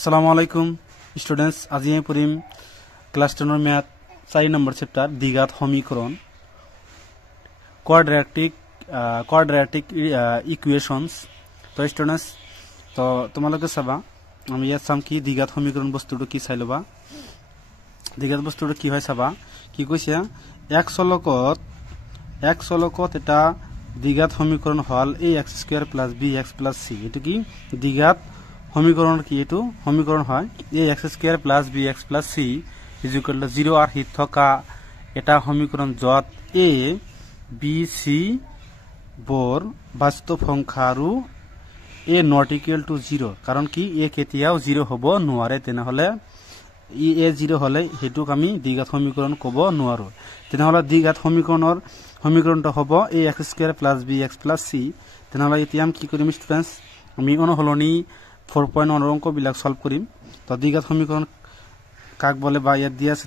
আসসালামু আলাইকুম স্টুডেন্টস, আজি আমি পড়িম ক্লাস 10 ম্যাথ 4 নম্বর চ্যাপ্টার দ্বিঘাত সমীকরণ কোয়াড্রেটিক ইকুয়েশনস। তো স্টুডেন্টস, তো তোমালোকে চাবা আমি ইয়াত চাম কি দ্বিঘাত সমীকরণ বস্তুটো কি চাই লবা। দ্বিঘাত বস্তুটো কি হয় চাবা। কি কৈছে এক চলকত এটা দ্বিঘাত সমীকরণ হল ax² + bx + c। এটো কি দ্বিঘাত সমীকরণ কি এটো সমীকরণ হয় ax² + bx + c = 0 আর হিত থকা এটা সমীকরণ যত a b c বৰ বাস্তব সংখ্যা আৰু a ≠ 0, কাৰণ কি a কেতিয়াও 0 হব নোৱাৰে। তেনেহলে a 0 হলে হেতুক আমি দ্বিঘাত সমীকৰণ কব নোৱাৰো। তেনেহলে দ্বিঘাত সমীকৰণটো হ'ব ax² + bx + c। তেনেহলে এতিয়া আমি কি কৰিম স্টুডেন্টস, আমি অনুসলনি 4.1 অঙ্ক বিলাক সলভ কৰিম। তো দ্বিঘাত সমীকৰণ কাক বলে বা ইয়াত দিয়া আছে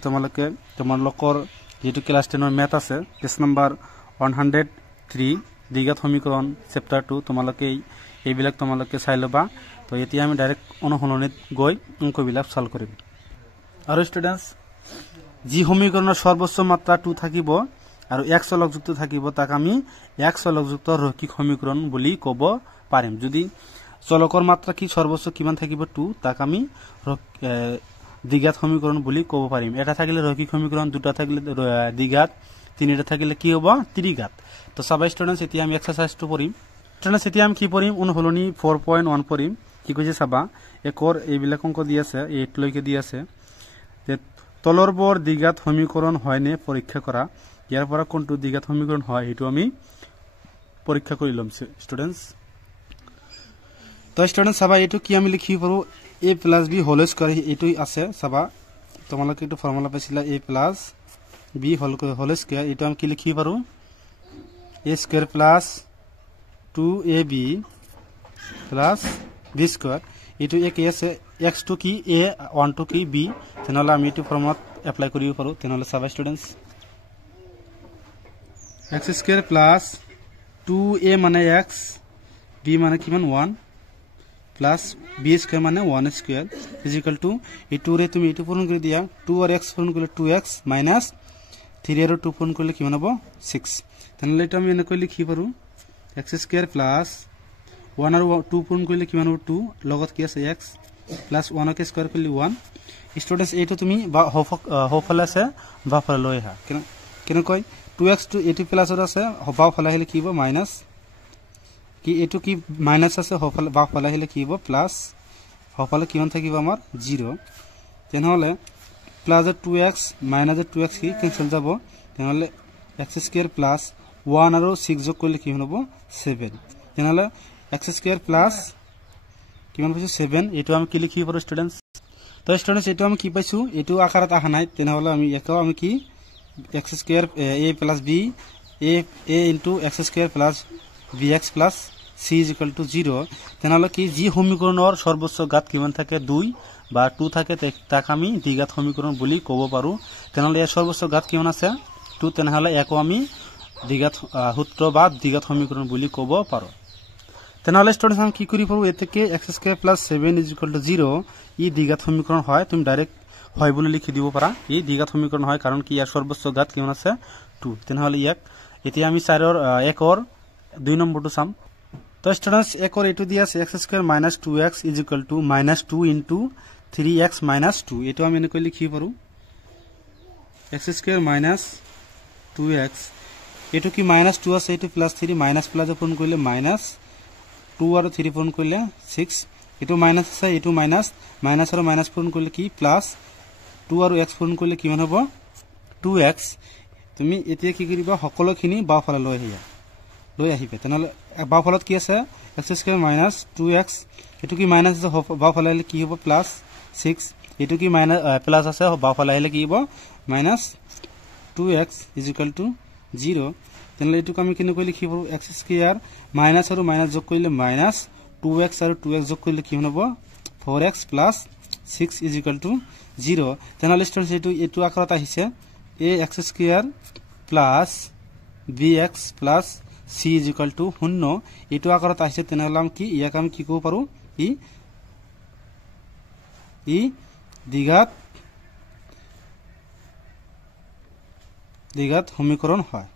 তোমালোকৰ যেটো ক্লাস 10 ৰ ম্যাথ আছে পেজ নাম্বার 103 দ্বিঘাত সমীকরণ চ্যাপ্টার 2 তোমালোকে এইবিলাক তোমালোকে চাই লবা। তো এতিয়া আমি ডাইরেক্ট অনুসলনিত গৈ অঙ্ক বিলাক সলভ কৰিম। আৰু স্টুডেন্টস, যি সমীকৰণৰ সৰ্বোচ্চ মাত্ৰা 2 থাকিব আৰু এক চলকযুক্ত থাকিব তাক আমি এক চলকযুক্ত ৰৈখিক সমীকৰণ বুলি কব পাৰিম। যদি চলকৰ মাত্ৰা কি সৰ্বোচ্চ কিমান থাকিব 2, তাক আমি দ্বিঘাত সমীকৰণ বুলি কব পাৰিম। এটা থাকিলে রৈখিক সমীকরণ, দুটা থাকিলে দ্বিঘাত, তিনিটা থাকিলে কি হ'ব ত্রিঘাত। তো চাবা স্টুডেন্টস, এতিয়া আমি এক্সারসাইজটো কৰিম। স্টুডেন্টস, এতিয়া আমি কি কৰিম অনুসলনি 4.1 কৰিম। কি কৈছে চাবা, একৰ এইবিলাক অংক দি আছে 8 লৈকে দি আছে যে তলৰ বৰ দ্বিঘাত সমীকৰণ হয়নে পৰীক্ষা কৰা। ইয়াৰ পৰা কোনটো দ্বিঘাত সমীকৰণ হয় এটো আমি পৰীক্ষা কৰি লম স্টুডেন্টস। তো স্টুডেন্টস চাবা, এটো কি আমি লিখি পাৰো a + b হোল স্কয়ার এটো আছে। চাবা তোমালোকে এটো ফর্মুলা পাইছিলা a + b হোল স্কয়ার। এটো আমি কি লিখি পাৰো a² + 2ab + b স্কয়ার। এটো এক আছে x2 কি a, 1 2 কি b। তেনেহলে আমি এটো ফর্মুলা এপ্লাই কৰিব পাৰো। তেনেহলে চাবা স্টুডেন্টস, x² + 2a মানে x, b মানে কিমান 1 + b² মানে 1² = এটো রে তুমি এটো পূরণ করে দিয়া 2 আর x পূরণ করলে 2x - 3 আর 2 পূরণ করলে কিমান হ'ব 6। তাহলে এটা আমি এনে কই লিখি পারো x² + 1 আর 2 পূরণ করলে কিমান হ'ব 2, লগত কি আছে x + 1 কে স্কয়ার করলে 1। স্টুডেন্টস, এটো তুমি হফলে আছে বাফলে লৈ আহা। কেন কই 2x to 80 প্লাস আছে বাফলে আহিলে কি হ'ব মাইনাস, কি এটো কি মাইনাস আছে বাফলে আহিলে কি হ'ব প্লাস, হফলে কিমান থাকিব আমাৰ 0। তেনেহলে প্লাস 2x মাইনাস 2x কি ক্যান্সেল যাব। তেনেহলে x² + 1 আৰু 6 যোগ কৰিলে কি হ'ব 7। তেনেহলে x² প্লাস কিমান পাইছো 7। এটো আমি কি লিখি পাৰো স্টুডেন্টস। তো স্টুডেন্টস, এটো আমি কি পাইছো, এটো আকাৰত আহা নাই। তেনেহলে আমি একাও আমি কি x² a + b a x² + bx + c = 0। তেনেহলে কি যি সমীকৰণৰ সর্বোচ্চ ঘাত কিমান থাকে 2 বা 2 থাকে তাক আমি দ্বিঘাত সমীকরণ বুলি কব পাৰো। তেনেহলে এর সর্বোচ্চ ঘাত কিমান আছে 2। তেনেহলে একো আমি দ্বিঘাত সূত্র বা দ্বিঘাত সমীকরণ বুলি কব পাৰো। তেনেহলে স্টুডেন্টস, আমি কি কৰি পাৰো এতেকে x² + 7 = 0 ই দ্বিঘাত সমীকরণ হয়। তুমি ডাইরেক্ট হয় বলে লিখি দিব পারা। এই দ্বিঘাত সমীকরণ হয় কারণ কি ইয়ার সর্বোচ্চ ঘাত কিমান আছে 2। তেনেহলে ইয়াক এতিয়া আমি 4 1 2 নম্বৰটো চাম। তো স্টুডেন্টস, 1 এটো দি আছে x² - 2x = -2 * 3x - 2। এটো আমি এনেকৈ লিখি পাৰো x² - 2x। এটো কি -2 আছে, এটো +3 মাইনাস প্লাস পূরণ কৰিলে -2 আৰু 3 পূৰণ কৰিলে 6। এটো মাইনাস আছে, এটো মাইনাস আৰু মাইনাস পূৰণ কৰিলে কি প্লাস 2 আৰু x পূৰণ কৰিলে কিমান হ'ব 2x। তুমি এতিয়া কি কৰিবা সকলোখিনি বাওফালে লৈ আহিবা। তেনেহলে বাওফালত কি আছে x² - 2x। এটো কি মাইনাস আছে, বাওফালে আহিলে কি হ'ব প্লাস 6। এটো কি মাইনাস প্লাস আছে, বাওফালে আহিলে কি হ'ব -2x = 0। তেনেহলে এটোক আমি কেনেকৈ লিখি পাৰো x² মাইনাস আৰু মাইনাস যোগ কৰিলে -2x আৰু 2x যোগ কৰিলে কি হ'ব 4x + 6 = 0। তেনেহলে স্টুডেন্টস, এটো আকাৰত আহিছে ax² + bx + c = 0। এটো আকাৰত আহিছে। তেনেহলে আমি কি ইয়াক আমি কি কব পাৰো ই ই দ্বিঘাত সমীকৰণ হয়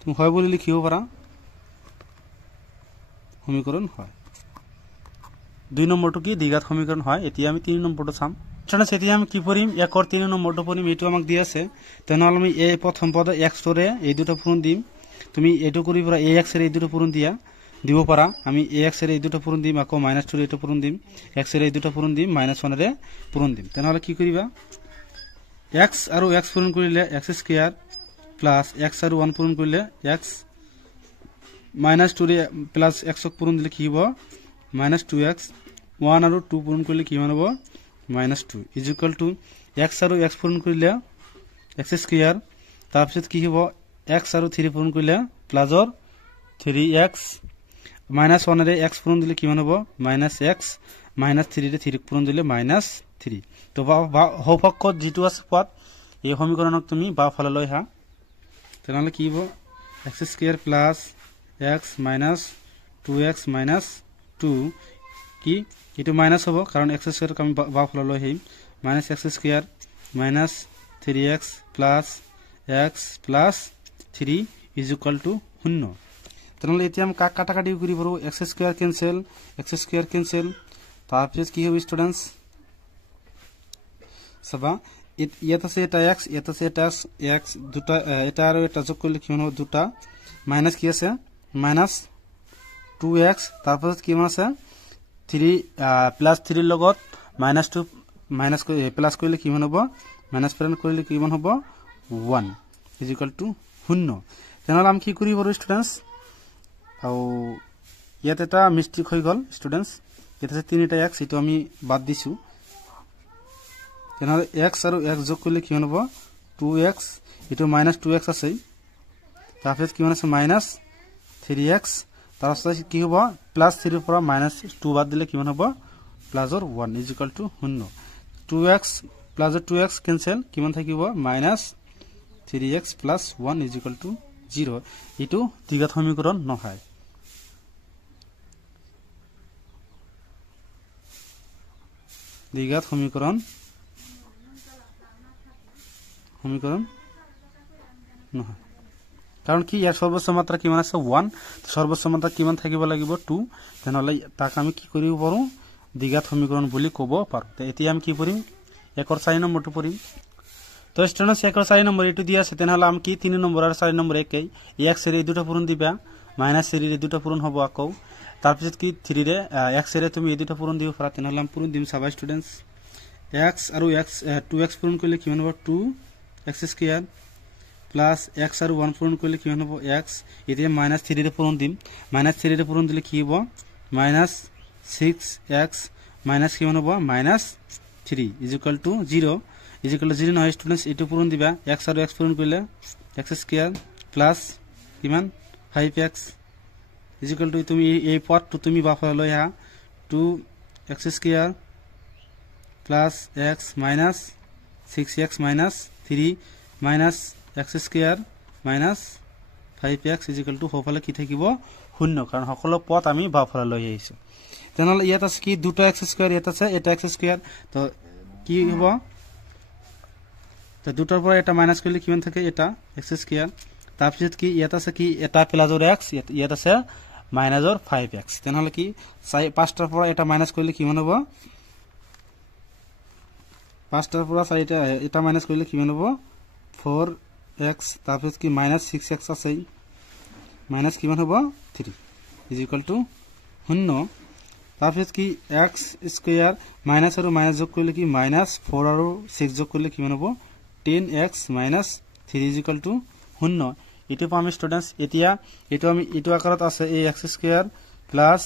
তুমি হয় বলে লিখিব পাৰা সমীকৰণ হয় 2 নম্বৰটো কি দ্বিঘাত সমীকৰণ হয় এতিয়া আমি 3 নম্বৰটো চাম স্টুডেন্টস এতিয়া আমি কি পঢ়িম একৰ 3 নম্বৰটো পঢ়িম এটো আমাক দি আছে তেনেহলে আমি এই প্ৰথম পদ x ৰে এই দুটা পূৰণ দিম তুমি এটো কৰি পৰা ax ৰে এই দুটা পূৰণ দিয়া দিব পাৰা আমি ax ৰে এই দুটা পূৰণ দিম আকৌ -2 ৰে এটো পূৰণ দিম x ৰে এই দুটা পূৰণ দিম -1 ৰে পূৰণ দিম তেনেহলে কি কৰিবা x আৰু x পূৰণ কৰিলে x স্কয়াৰ প্লাস x আৰু 1 পূৰণ কৰিলে x -2 ৰে প্লাস x ক পূৰণ দিলে কি হ'ব -2x 1 আৰু 2 পূৰণ কৰিলে কি হ'ব -2 ইজ ইকুয়াল টু x আৰু x পূৰণ কৰিলে x স্কয়াৰ তাৰ পিছত কি হ'ব x আৰু 3 পূৰণ কৰিলে প্লাসৰ 3x -1 ৰে x পূৰণ দিলে কি হ'ব -x -3 ৰে 3 পূৰণ দিলে -3 তো হপক্ষত যেটো আছে পদ এই সমীকৰণক তুমি বা ফাললৈ হা তেনেহলে কি হ'ব x square plus x -2x -2 কি এটো মাইনাস হ'ব কাৰণ x স্কয়াৰ আমি বা ফাললৈ Hem -x square -3x plus x plus 3 is equal two 0 তেনেহলে এতিয়া আমি কাক কাটাকাটি কৰি পাৰো x স্কয়াৰ ক্যান্সেল তাৰ পিছত কি হ'ব স্টুডেন্টস সবা এটা আছে এটা x এটা আছে এটা x দুটা এটা আৰু এটা যোগ কৰিলে কি হ'ব দুটা মাইনাস কি আছে -2x তাৰ পিছত কি আছে 3 প্লাস 3 লগত -2 মাইনাস প্লাস কৰিলে কি হ'ব মাইনাস প্লাস কৰিলে কি হ'ব 1 ইজ ইকুয়াল টু 0 তেনেহলে আমি কি কৰি পাৰো স্টুডেন্টস আৰু ইয়াত এটা মিস্টেক হৈ গল স্টুডেন্টস এটা আছে 3টা x এটো আমি বাদ দিছো তেনেহলে x আৰু x যোগ কৰিলে কি হ'ব 2x এটো -2x আছে তাৰপিছত কি আছে -3x তাৰপিছত কি হ'ব +3 পৰা -2 বাদ দিলে কি হ'ব প্লাসৰ 1 is equal two 0 2x প্লাসৰ 2x cancel কিমান থাকিব -3x + 1 ইজ ইকুয়াল টু 0 এটো দ্বিঘাত সমীকৰণ নহয় দ্বিঘাত সমীকৰণ নহয় কাৰণ কি ইয়াৰ সৰ্বোচ্চ মাত্ৰা কিমান আছে 1 সৰ্বোচ্চ মাত্ৰা কিমান থাকিব লাগিব 2 তেনেহলে তাক আমি কি কৰিব পাৰো দ্বিঘাত সমীকৰণ বুলি ক'ব পাৰো এতিয়া আমি কি কৰিম একৰ 4 নম্বৰটো পঢ়িম তো স্টুডেন্টস একৰ 4 নম্বৰ এটো দিয়া আছে তেনেহলে আমি কি 3 নম্বৰ আৰু 4 নম্বৰ একেই x ৰে এই দুটা পূৰণ দিবা -3 ৰে দুটা পূৰণ হ'ব আকৌ তাৰ পিছত কি 3 ৰে x ৰে তুমি এই দুটা পূৰণ দিব পাৰা তেনেহলে আমি পূৰণ দিম সবাই স্টুডেন্টস x আৰু x 2x পূৰণ কৰিলে কি হ'ব 2x স্কয়াৰ প্লাস x আৰু 1 পূৰণ কৰিলে কি হ'ব x এতিয়া -3 ৰে পূৰণ দিম -3 ৰে পূৰণ দিলে কি হ'ব -6x মাইনাস কি হ'ব -3 is equal two 0 is equal two 0 নহয় স্টুডেন্টস এটো পূৰণ দিবা x আৰু x পূৰণ কৰিলে x স্কয়াৰ প্লাস কিমান 5x ইজ ইকুয়াল টু তুমি এই পদটো তুমি বাফালৈ হা 2x square plus x minus 6x minus 3 minus x square minus 5x is equal to হফালে কি থাকিব 0 কাৰণ সকলো পদ আমি বাফালৈ লৈ আহিছো তেনেহলে ইয়াত আছে কি দুটা x স্কয়াৰ ইয়াত আছে এটা x স্কয়াৰ তো কি হ'ব তো দুটাৰ পৰা এটা মাইনাস কৰিলে কিমান থাকে এটা x স্কয়াৰ তাৰ পিছত কি ইয়াত আছে কি এটা প্লাসৰ x ইয়াত আছে মাইনাসৰ 5x তেনেহলে কি পাঁচটাৰ পৰা এটা মাইনাস কৰিলে কিমান হ'ব পাঁচটাৰ পৰা চাৰিটা এটা মাইনাস কৰিলে কিমান হ'ব 4x তাৰ পিছত কি -6x আছে মাইনাস কিমান হ'ব 3 ইজ ইকুয়াল টু 0 তাৰ পিছত কি x স্কয়াৰ মাইনাস আৰু মাইনাস যোগ কৰিলে কি -4 আৰু 6 যোগ কৰিলে কিমান হ'ব 10x - 3 ইজ ইকুয়াল টু 0 এটো পাম স্টুডেন্টস এতিয়া এটো আমি এটো আকাৰত আছে ax square plus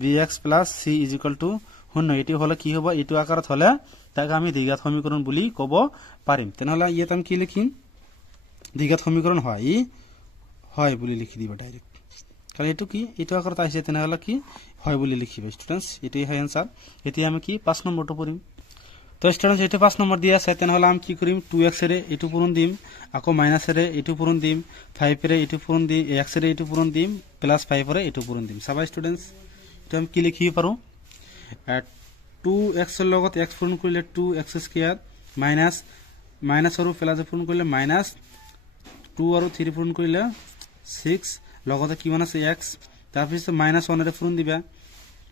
bx plus c is equal two 0 এটো হলে কি হ'ব এটো আকাৰত হলে তাক আমি দ্বিঘাত সমীকৰণ বুলি ক'ব পাৰিম তেনেহলে ইয়াত আমি কি লিখিম দ্বিঘাত সমীকৰণ হয় বুলি লিখি দিব ডাইৰেক্ট কাৰণ এটো কি এটো আকাৰত আছে তেনেহলে কি হয় বুলি লিখিব স্টুডেন্টস এটাই হয় आंसर এতিয়া আমি কি 5 নম্বৰটো পঢ়িম তো স্টুডেন্টস এটো 5 নম্বৰ দিয়া আছে তেনেহলে আমি কি কৰিম 2x ৰে এটো পূৰণ দিম আকৌ মাইনাস ৰে এটো পূৰণ দিম 5 ৰে এটো পূৰণ দিম x ৰে এটো পূৰণ দিম প্লাস 5 ৰে এটো পূৰণ দিম সবাই স্টুডেন্টস তো আমি কি লিখিব পাৰো 2x এর লগত x পূরণ করলে 2x স্কয়ার মাইনাস মাইনাস আর প্লাস পূরণ করলে মাইনাস 2 আর 3 পূরণ করলে 6 লগতে কি মান আছে x তারপর মাইনাস 1 এর পূরণ দিবা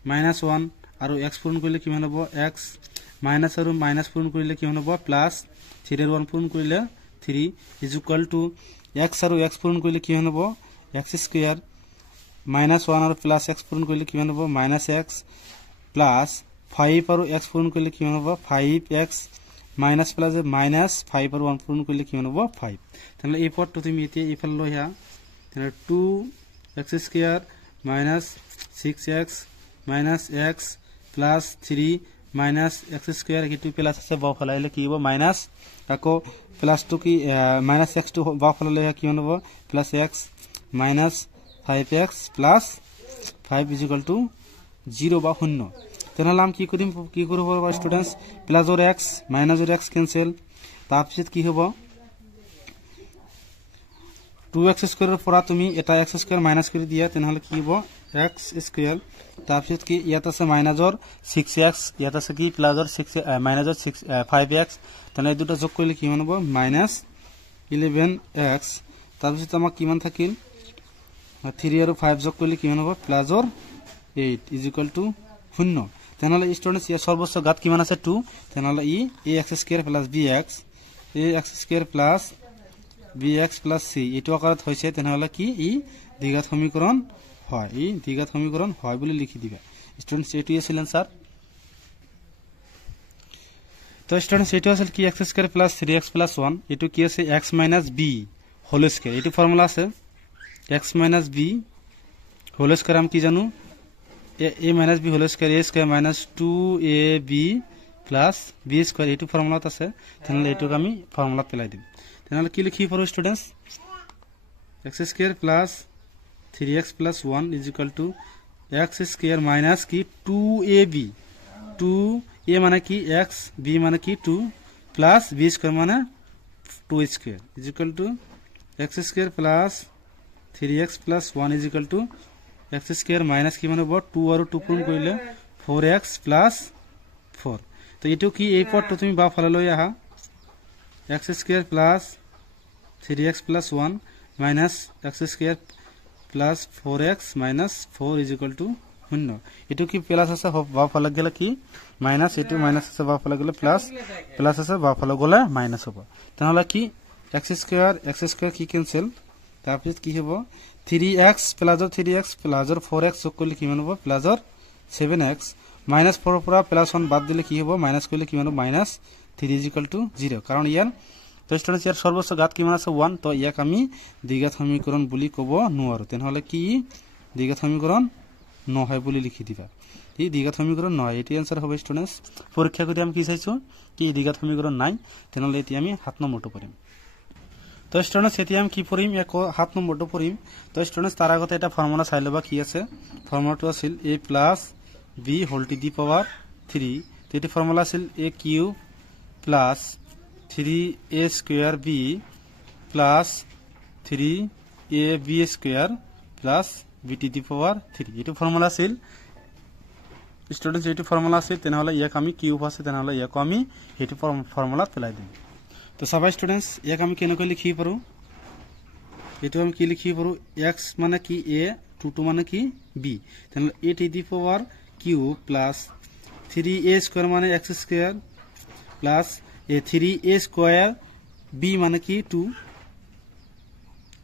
মাইনাস 1 আর x পূরণ করলে কি মান হবে x মাইনাস আর মাইনাস পূরণ করলে কি হবে প্লাস 3 এর 1 পূরণ করলে 3 ইজ ইকুয়াল টু x আর x পূরণ করলে কি হবে x স্কয়ার মাইনাস 1 আর প্লাস x পূরণ করলে কি হবে মাইনাস x প্লাস 5 আর x পূরণ করলে কি হবে 5x মাইনাস প্লাস মাইনাস 5 আর 1 পূরণ করলে কি হবে 5 তাহলে এই পদটা তুমি এতে ইফাল লইয়া তাহলে 2x square minus 6x minus x plus 3 minus x square কি 2 প্লাস আছে বাও ফলাইলে কি হবে মাইনাস আকো প্লাস 2 কি মাইনাস x টু বাও ফলাইলে কি হবে plus x minus 5x plus 5 is equal two 0 বা 0 তাহলে আমি কি করব স্টুডেন্টস প্লাস और x মাইনাস और x ক্যান্সেল তারপর কি হবে 2x স্কয়ারের পর তুমি এটা x স্কয়ার মাইনাস করে দিয়া তাহলে কি হবে x স্কয়ার তারপর কি ইয়াত আছে মাইনাস और 6x ইয়াত আছে কি প্লাস और 6 মাইনাস और 5x তাহলে এই দুটো যোগ করলে কি হবে মাইনাস 11x তারপর তোমার কি মান থাকিল 3 আর 5 যোগ করলে কি হবে প্লাস और 8 ইজ ইকুয়াল টু 0 তাহলে স্টুডেন্টস এর সর্বোচ্চ ঘাত কি মান আছে 2 তাহলে ax square plus bx plus bx plus c এটো আকারত হইছে তাহলে কি দ্বিঘাত সমীকরণ হয় দ্বিঘাত সমীকরণ হয় বলে লিখি দিবা স্টুডেন্টস এটি ছিল স্যার তো স্টুডেন্টস এটো আছে কি x square plus 3x plus 1 এটো কি আছে x minus b whole square এটো ফর্মুলা আছে x minus b whole square আমি কি জানো a minus b whole square a square minus 2ab plus b square এটু ফর্মুলাত আছে তাহলে এটুক আমি ফর্মুলা পেলাই দিম তাহলে কি লিখি পড়ো students x square plus 3x plus 1 is equal to x square minus কি 2ab 2a মানে কি x b মানে কি 2 plus b square মানে 2 square is equal to x square plus 3x plus 1 is equal to x square minus কি মানে 2 আর 2 পূরণ করলে 4x প্লাস 4 তো এটো কি এই পদটা তুমি বা ফলা লই আহা x square plus 3x plus 1 minus x square plus 4x minus 4 is equal two 0 এটো কি প্লাস আছে বা ফলা গেলে কি মাইনাস এটো মাইনাস আছে বা ফলা গেলে প্লাস প্লাস আছে বা ফলা গলে মাইনাস হবে তাহলে কি x স্কয়ার কি ক্যান্সেল তারপর কি হবে 3x plus 3x plus 4x যোগ করলে কি হবে প্লাস 7x মাইনাস 4 পুরা প্লাস 1 বাদ দিলে কি হবে মাইনাস করলে কি হবে মাইনাস 3 ইজ ইকুয়াল টু 0 কারণ ইয়ার তো স্টুডেন্টস ইয়ার সর্বোচ্চ ঘাত কি মান আছে 1 তো ইয়াক আমি দ্বিঘাত সমীকরণ বলি কব নোৱাৰো তেনহলে কি দ্বিঘাত সমীকরণ নহয় বলি লিখি দিবা এই দ্বিঘাত সমীকরণ নয় এটি आंसर হবে স্টুডেন্টস পরীক্ষা করে আমি কি চাইছো কি দ্বিঘাত সমীকরণ নাই তেনহলে এটি আমি 7 নম্বরটো পড়িম তো স্টুডেন্টস এটি আমি কি পড়িম এক 7 নম্বরটো পড়িম তো স্টুডেন্টস তার আগতে এটা ফর্মুলা চাই লবা কি আছে ফর্মুলাটো আছিল a plus b whole to the power 3 তো এটি ফর্মুলা আছিল a cube plus 3a square b plus 3ab square plus b to the power 3 এটি ফর্মুলা আছিল স্টুডেন্টস এটি ফর্মুলা আছে তেনহলে ইয়াক আমি কিউব আছে তেনহলে ইয়াক আমি এটি ফর্মুলা পেলাই দিম তো সবাই স্টুডেন্টস ইয়াক আমি কেন লিখি পারো এটো আমি কি লিখি পারো x মানে কি a 2 মানে কি b তাহলে a two the power cube plus 3a square মানে x square plus a 3a square b মানে কি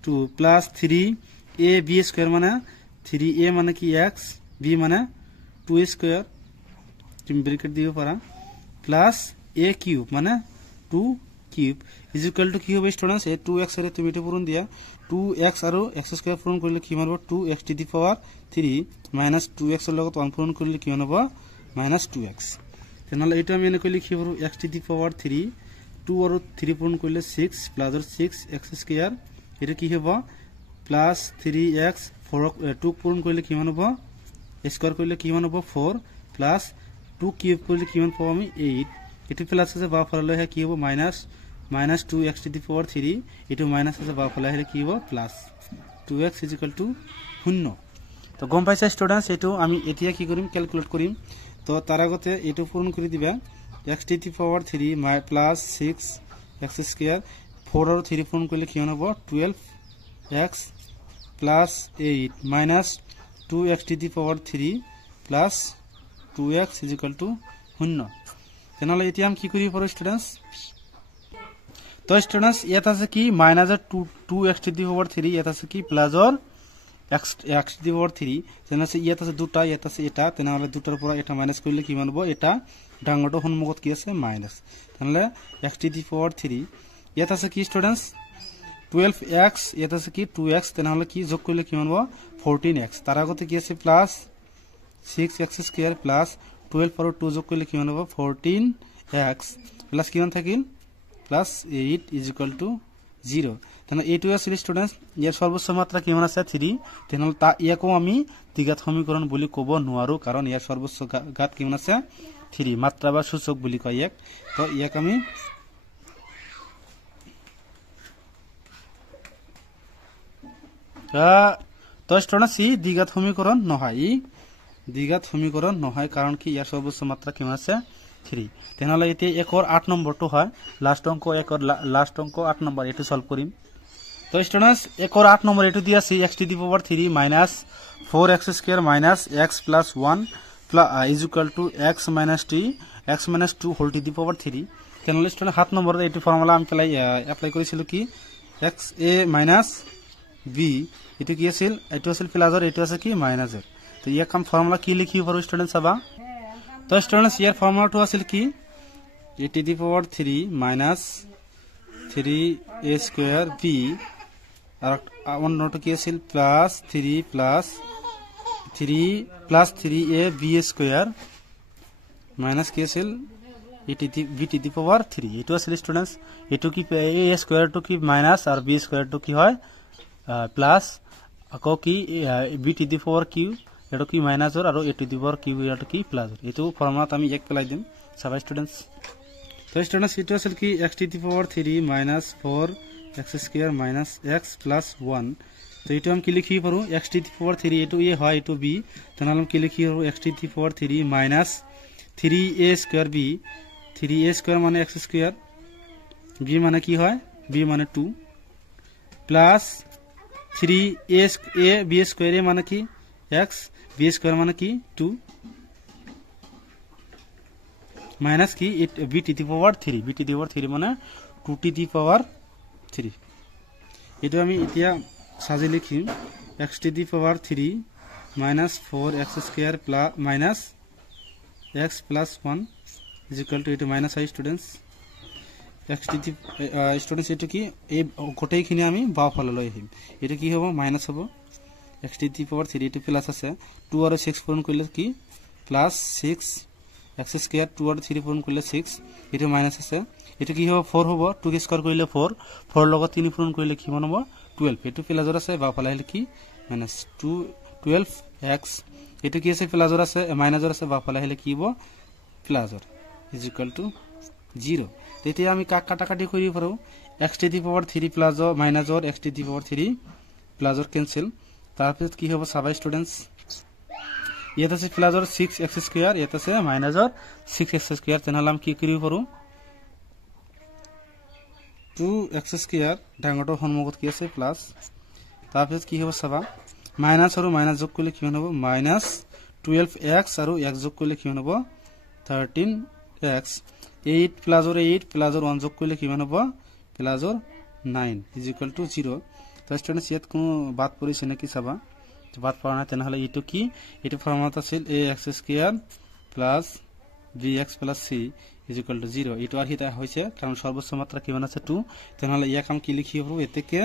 2 প্লাস 3ab স্কয়ার মানে 3a মানে কি x b মানে 2 স্কয়ার তুমি ব্র্যাকেট দিও পারা প্লাস a কিউব মানে 2 কিউব ইজ ইকুয়াল টু কি হবে স্টুডেন্টস এ 2x এর তুমি এটা পূরণ দিয়া 2x আর x স্কয়ার পূরণ করলে কি হবে 2x two the power 3 minus 2x এর লগত 1 পূরণ করলে কি হবে মাইনাস 2x তাহলে এটা আমি এনে কইলে কি হবে x টু দি পাওয়ার 3 2 আর 3 পূরণ করলে 6 প্লাস 6x স্কয়ার এটা কি হবে প্লাস 3x 2 পূরণ করলে কি হবে স্কয়ার করলে কি হবে 4 প্লাস 2 কিউব করলে কি হবে আমি 8 এটি প্লাস আছে বা ফলালে হয় কি হবে minus 2x two the power 3 এটো মাইনাস আছে বা ফলালে কি হবে plus 2x is equal two 0 তো গম পাইছা স্টুডেন্টস এটো আমি এতিয়া কি কৰিম ক্যালকুলেট কৰিম তো তার আগতে এটু পূরণ করে দিবা x to the power 3 plus 6 x square 4 আর 3 পূরণ করলে কি হবে 12x plus 8 minus 2x to the power 3 plus 2x is equal to 0 তাহলে এটি আমি কি করি পর স্টুডেন্টস তো স্টুডেন্টস এটা আছে কি minus 2x to the power 3 এটা আছে কি plus or x to the power 3 তাহলে আছে এটা আছে দুটা এটা আছে এটা তাহলে দুটার পর এটা মাইনাস করলে কি মানবো এটা ডাঙ্গটো সম্মুখত কি আছে মাইনাস তাহলে x to the power 3 এটা আছে কি স্টুডেন্টস 12x এটা আছে কি 2x তাহলে কি যোগ করলে কি মানবো 14x তার আগতে কি আছে প্লাস 6x স্কয়ার প্লাস 12 আর 2 যোগ করলে কি মানবো 14x প্লাস কি মান থাকিল প্লাস 8 is equal to 0 তাহলে a2 আছে স্টুডেন্টস এর সর্বোচ্চ মাত্রা কি মান আছে 3 তাহলে তা ইয়াকো আমি দ্বিঘাত সমীকরণ বলি কব নোৱাৰো কারণ এর সর্বোচ্চ ঘাত কি মান আছে 3 মাত্রা বা সূচক বলি কয় এক তো ইয়াক আমি তো স্টুডেন্টস ই দ্বিঘাত সমীকরণ নহয় দ্বিঘাত সমীকরণ নহয় কারণ কি এর সর্বোচ্চ মাত্রা কি মান আছে 3 তাহলে এতে একর 8 নম্বরটো হয় লাস্ট অঙ্ক একর লাস্ট অঙ্ক 8 নম্বর এটু সলভ করিম তো স্টুডেন্টস একর 8 নম্বর এটু দিয়াছি x to the power 3 minus 4x square minus x plus 1 is equal to x minus 2 whole to the power 3 তাহলে স্টুডেন্ট 7 নম্বরে এটু ফর্মুলা আমি অ্যাপ্লাই করেছিল কি x a minus b এটু কি আছিল এটু আছিল প্লাসর এটু আছে কি মাইনাসর তো ইয়া কাম ফর্মুলা কি লিখি পারো স্টুডেন্টস আবা তো স্টুডেন্টস ইয়ার ফর্মুলা টু আছিল কি a to the power 3 minus 3a square b আর অন্যটা কি আছিল plus 3 plus 3a b square minus কি আছিল b to the power 3 এটো আছিল স্টুডেন্টস এটো কি a square টু কি মাইনাস আর b square টু কি হয় প্লাস আকো কি b to the power q এটা কি মাইনাস আর a to the power q এটা কি প্লাস এটো ফর্মুলা আমি এক পেলাই দিম সবাই স্টুডেন্টস তো স্টুডেন্টস এটা আছে কি x to the power 3 minus 4x square minus x plus 1 তো এটা আমি কি লিখি পারো x to the power 3 এটো a হয় এটো b তাহলে আমি কি লিখি পারো x to the power 3 minus 3a square b 3a square মানে x square b মানে কি হয় b মানে 2 plus 3a b square মানে কি x b square মানে কি 2 minus কি b to the power 3 b to the power 3 মানে 2 to the power 3 এটা আমি এতিয়া সাজে লিখি x to the power 3 minus 4x square plus minus x plus 1 is equal to এটা minus I students x to the students এটা কি এই গোটেইখিনি আমি বাও ফালে লৈ আহিম এটা কি হ'ব মাইনাস হ'ব x to the power 3 এটা প্লাস আছে 2 আর 6 পূরণ করলে কি প্লাস 6 x square 2 আর 3 পূরণ করলে 6 এটা মাইনাস আছে এটা কি হবে 4 হবে 2 কে স্কয়ার করলে 4 লগত 3 পূরণ করলে কি হবে 12 এটা প্লাসর আছে বাও ফালে হলে কি মাইনাস 12x এটা কি আছে প্লাসর আছে মাইনাসর আছে বাও ফালে হলে কি হবে প্লাসর is equal to 0 তেতে আমি কাটাকাটি করি পারো x to the power 3 plus or minus or x to the power 3 plus or cancel তারপর কি হবে সবাই স্টুডেন্টস এটা আছে প্লাস অর 6x স্কয়ার এটা আছে মাইনাস অর 6x স্কয়ার তাহলে আমি কি করি পারো 2x স্কয়ার ডাঙটো সম্মুখত কি আছে প্লাস তারপর কি হবে সবা মাইনাস আর মাইনাস যোগ করলে কি হবে মাইনাস 12x আর x যোগ করলে কি হবে 13x 8 plus or 1 যোগ করলে কি হবে plus or 9 is equal to 0 তো স্টুডেন্টস ইয়াত কোনো বাদ পড়িছে নাকি সবা তো বাদ পড়া না তাহলে এটো কি এটো ফর্মুলা আছে ax square plus bx plus c is equal to 0 এটো আর হিতা হইছে কারণ সর্বোচ্চ মাত্রা কি মান আছে 2 তাহলে ইয়াক আমি কি লিখি হবে এতে কে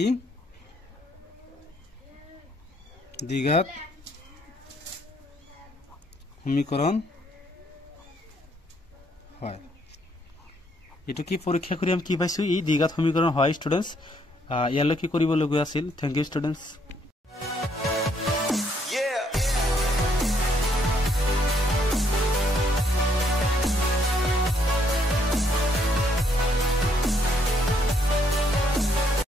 ই দ্বিঘাত সমীকরণ হয় এটো কি পরীক্ষা কৰি আমি কি পাইছো ই দ্বিঘাত সমীকৰণ হয় স্টুডেন্টস ইয়ালৈ কি কৰিব লগা আছিল থ্যাংক ইউ স্টুডেন্টস